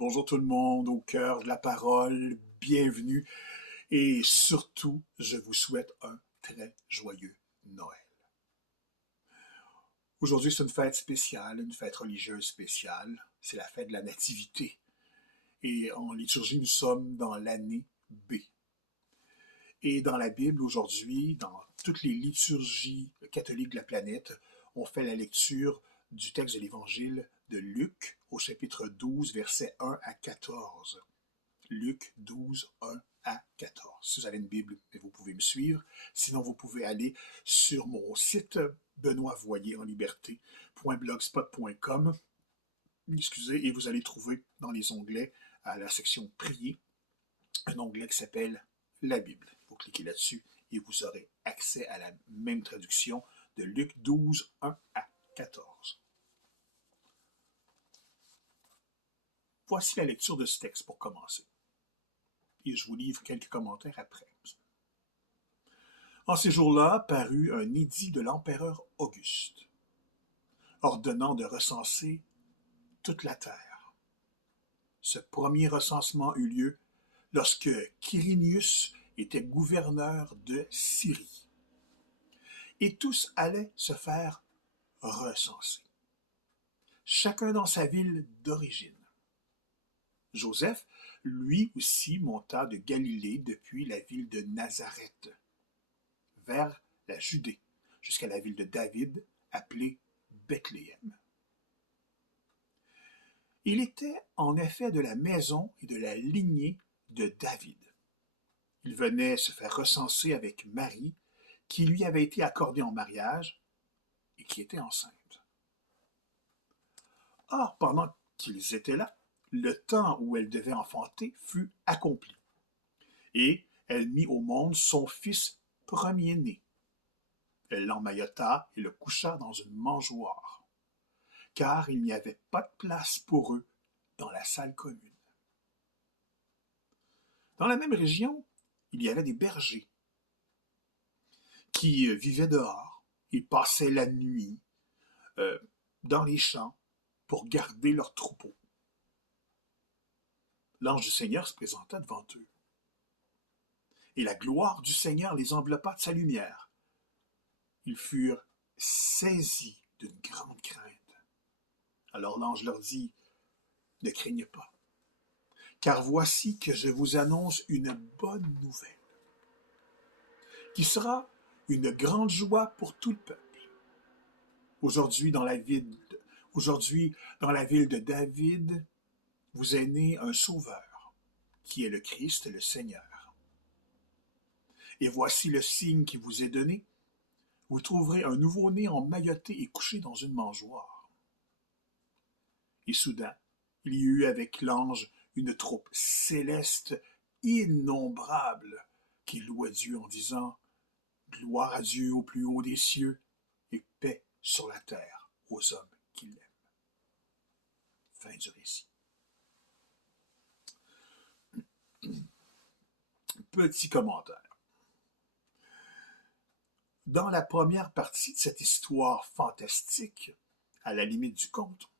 Bonjour tout le monde, au cœur de la parole, bienvenue et surtout, je vous souhaite un très joyeux Noël. Aujourd'hui, c'est une fête spéciale, une fête religieuse spéciale, c'est la fête de la Nativité. Et en liturgie, nous sommes dans l'année B. Et dans la Bible, aujourd'hui, dans toutes les liturgies catholiques de la planète, on fait la lecture du texte de l'Évangile de Luc au chapitre 12, versets 1 à 14. Luc 12, 1 à 14. Si vous avez une Bible, vous pouvez me suivre. Sinon, vous pouvez aller sur mon site benoîtvoyer-en-liberté.blogspot.com. Excusez, et vous allez trouver dans les onglets, à la section Prier, un onglet qui s'appelle La Bible. Vous cliquez là-dessus et vous aurez accès à la même traduction de Luc 12, 1 à 14. Voici la lecture de ce texte pour commencer. Et je vous livre quelques commentaires après. En ces jours-là parut un édit de l'empereur Auguste, ordonnant de recenser toute la terre. Ce premier recensement eut lieu lorsque Quirinius était gouverneur de Syrie. Et tous allaient se faire recenser, chacun dans sa ville d'origine. Joseph, lui aussi, monta de Galilée depuis la ville de Nazareth, vers la Judée, jusqu'à la ville de David, appelée Bethléem. Il était en effet de la maison et de la lignée de David. Il venait se faire recenser avec Marie, qui lui avait été accordée en mariage et qui était enceinte. Or, pendant qu'ils étaient là, le temps où elle devait enfanter fut accompli, et elle mit au monde son fils premier-né. Elle l'emmaillota et le coucha dans une mangeoire, car il n'y avait pas de place pour eux dans la salle commune. Dans la même région, il y avait des bergers qui vivaient dehors. Ils passaient la nuit euh, dans les champs pour garder leurs troupeaux. L'ange du Seigneur se présenta devant eux, et la gloire du Seigneur les enveloppa de sa lumière. Ils furent saisis d'une grande crainte. Alors l'ange leur dit, « Ne craignez pas, car voici que je vous annonce une bonne nouvelle, qui sera une grande joie pour tout le peuple. Aujourd'hui, dans la ville de David, vous est né un sauveur, qui est le Christ, le Seigneur. Et voici le signe qui vous est donné. Vous trouverez un nouveau-né emmailloté et couché dans une mangeoire. » Et soudain, il y eut avec l'ange une troupe céleste innombrable qui louait Dieu en disant « Gloire à Dieu au plus haut des cieux et paix sur la terre aux hommes qui l'aiment. » Fin du récit. Petit commentaire. Dans la première partie de cette histoire fantastique, à la limite du conte,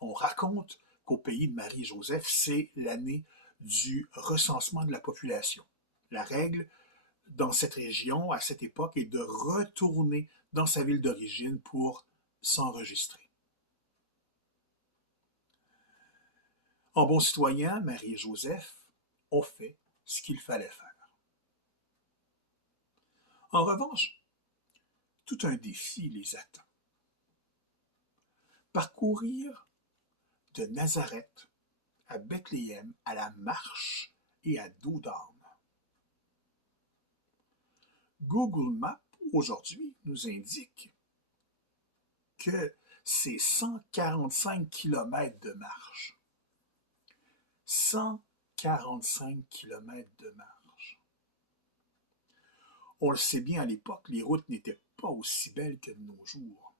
on raconte qu'au pays de Marie et Joseph, c'est l'année du recensement de la population. La règle dans cette région, à cette époque, est de retourner dans sa ville d'origine pour s'enregistrer. En bons citoyens, Marie et Joseph ont fait ce qu'il fallait faire. En revanche, tout un défi les attend. Parcourir de Nazareth à Bethléem à la marche et à dos d'âne. Google Maps, aujourd'hui, nous indique que c'est 145 km de marche. 145 km de marche. On le sait bien, à l'époque, les routes n'étaient pas aussi belles que de nos jours.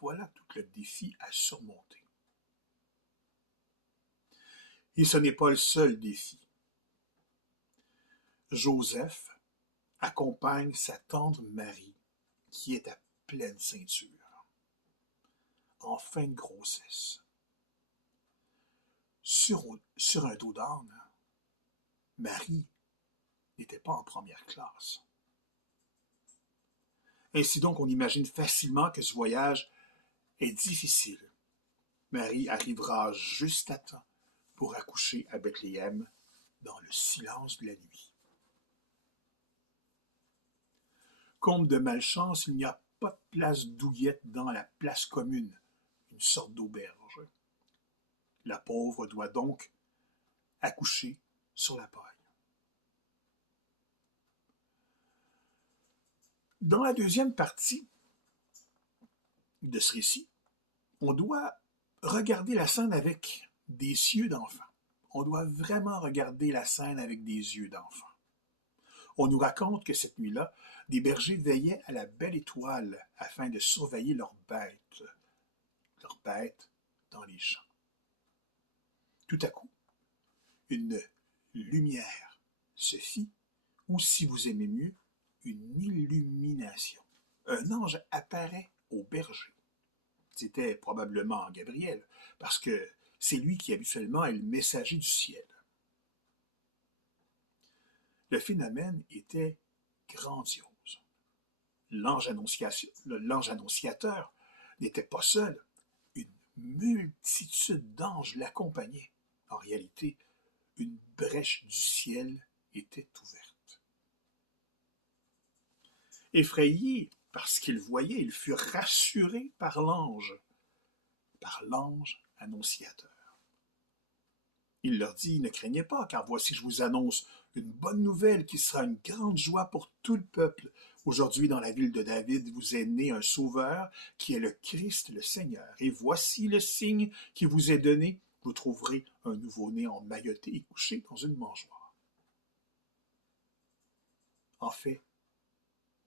Voilà tout le défi à surmonter. Et ce n'est pas le seul défi. Joseph accompagne sa tendre Marie, qui est à pleine ceinture, en fin de grossesse. sur un dos d'âne, Marie n'était pas en première classe. Ainsi donc, on imagine facilement que ce voyage est difficile. Marie arrivera juste à temps pour accoucher à Bethléem dans le silence de la nuit. Comble de malchance, il n'y a pas de place douillette dans la place commune, une sorte d'auberge. La pauvre doit donc accoucher sur la paille. Dans la deuxième partie de ce récit, on doit regarder la scène avec des yeux d'enfant. On doit vraiment regarder la scène avec des yeux d'enfant. On nous raconte que cette nuit-là, des bergers veillaient à la belle étoile afin de surveiller leurs bêtes dans les champs. Tout à coup, une lumière se fit, ou si vous aimez mieux, une illumination. Un ange apparaît aux bergers. C'était probablement Gabriel, parce que c'est lui qui habituellement est le messager du ciel. Le phénomène était grandiose. L'ange annonciateur n'était pas seul. Une multitude d'anges l'accompagnaient. En réalité, une brèche du ciel était ouverte. Effrayés par ce qu'ils voyaient, ils furent rassurés par l'ange annonciateur. Il leur dit, ne craignez pas, car voici je vous annonce une bonne nouvelle qui sera une grande joie pour tout le peuple. Aujourd'hui, dans la ville de David, vous est né un sauveur qui est le Christ, le Seigneur. Et voici le signe qui vous est donné. Vous trouverez un nouveau-né emmailloté et couché dans une mangeoire. En fait,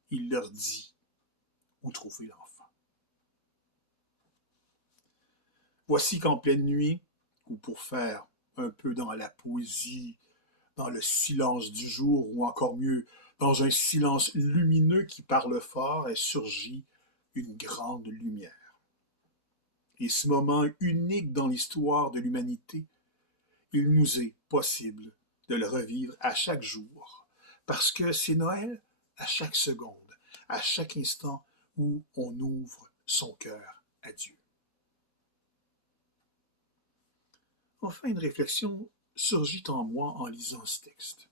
il leur dit où trouver l'enfant. Voici qu'en pleine nuit, ou pour faire un peu dans la poésie, dans le silence du jour, ou encore mieux, dans un silence lumineux qui parle fort, est surgie une grande lumière. Et ce moment unique dans l'histoire de l'humanité, il nous est possible de le revivre à chaque jour, parce que c'est Noël à chaque seconde, à chaque instant où on ouvre son cœur à Dieu. Enfin, une réflexion surgit en moi en lisant ce texte.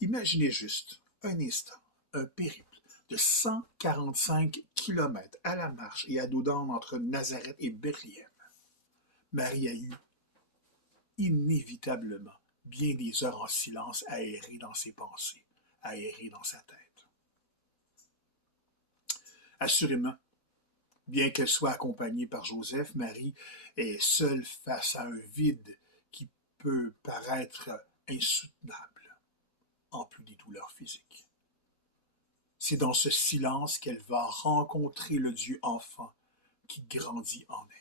Imaginez juste un instant, un périple de 145 kilomètres à la marche et à dos d'âne entre Nazareth et Bethléem. Marie a eu inévitablement bien des heures en silence à errer dans ses pensées, à errer dans sa tête. Assurément, bien qu'elle soit accompagnée par Joseph, Marie est seule face à un vide qui peut paraître insoutenable, en plus des douleurs physiques. C'est dans ce silence qu'elle va rencontrer le Dieu enfant qui grandit en elle.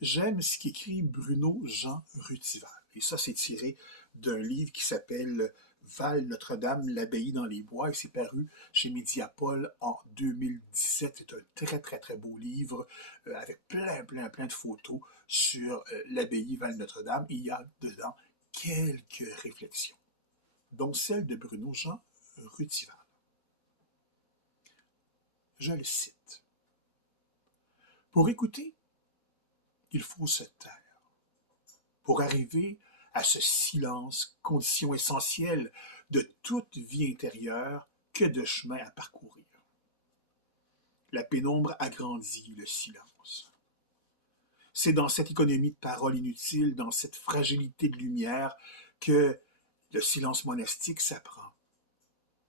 J'aime ce qu'écrit Bruno Jean Rutival. Et ça, c'est tiré d'un livre qui s'appelle Val Notre-Dame, l'abbaye dans les bois, et c'est paru chez Mediapol en 2017. C'est un très, très, très beau livre avec plein de photos sur l'abbaye Val Notre-Dame. Et il y a dedans quelques réflexions, dont celle de Bruno Jean Rutival. Je le cite. Pour écouter, il faut se taire. Pour arriver à ce silence, condition essentielle de toute vie intérieure, que de chemin à parcourir. La pénombre agrandit le silence. C'est dans cette économie de paroles inutiles, dans cette fragilité de lumière, que le silence monastique s'apprend.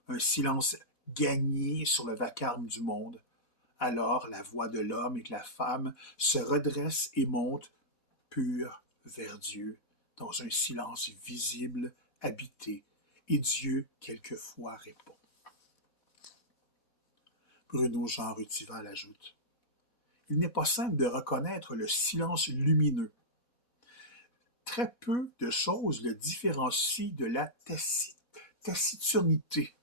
Un silence gagné sur le vacarme du monde. Alors la voix de l'homme et de la femme se redresse et monte pure vers Dieu, dans un silence visible, habité, et Dieu quelquefois répond. Bruno Jean Rutival ajoute: il n'est pas simple de reconnaître le silence lumineux. Très peu de choses le différencient de la taciturnité.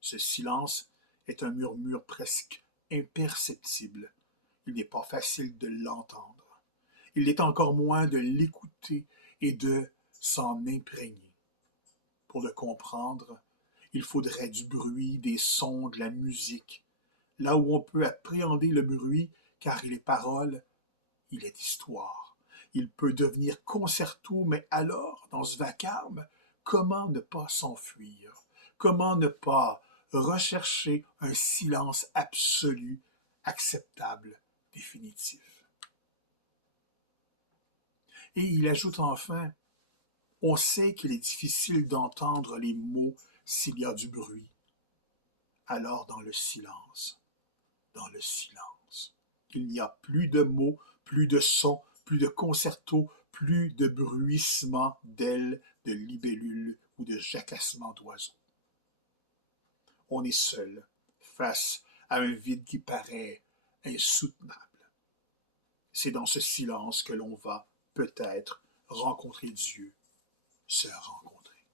Ce silence est un murmure presque imperceptible. il n'est pas facile de l'entendre. Il l'est encore moins de l'écouter et de s'en imprégner. Pour le comprendre, il faudrait du bruit, des sons, de la musique. Là où on peut appréhender le bruit, car il est parole, il est histoire. Il peut devenir concerto, mais alors, dans ce vacarme, comment ne pas s'enfuir? Comment ne pas rechercher un silence absolu, acceptable, définitif? Et il ajoute enfin, on sait qu'il est difficile d'entendre les mots s'il y a du bruit. Alors dans le silence, il n'y a plus de mots, plus de sons, plus de concertos, plus de bruissements d'ailes, de libellules ou de jacassements d'oiseaux. On est seul face à un vide qui paraît insoutenable. C'est dans ce silence que l'on va peut-être rencontrer Dieu, se rencontrer.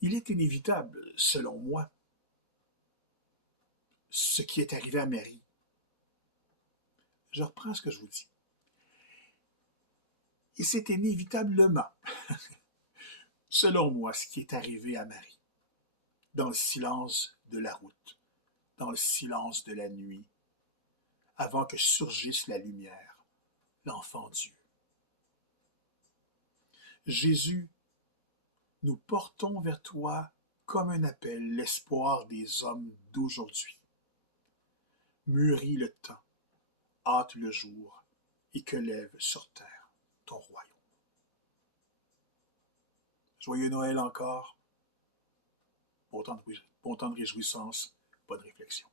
Il est inévitable, selon moi, ce qui est arrivé à Marie. Je reprends ce que je vous dis. Et c'est inévitablement, selon moi, ce qui est arrivé à Marie, dans le silence de la route, dans le silence de la nuit, avant que surgisse la lumière, l'enfant Dieu. Jésus, nous portons vers toi comme un appel l'espoir des hommes d'aujourd'hui. Mûris le temps, hâte le jour, et que lève sur terre ton royaume. Joyeux Noël encore, bon temps de réjouissance, bonne réflexion.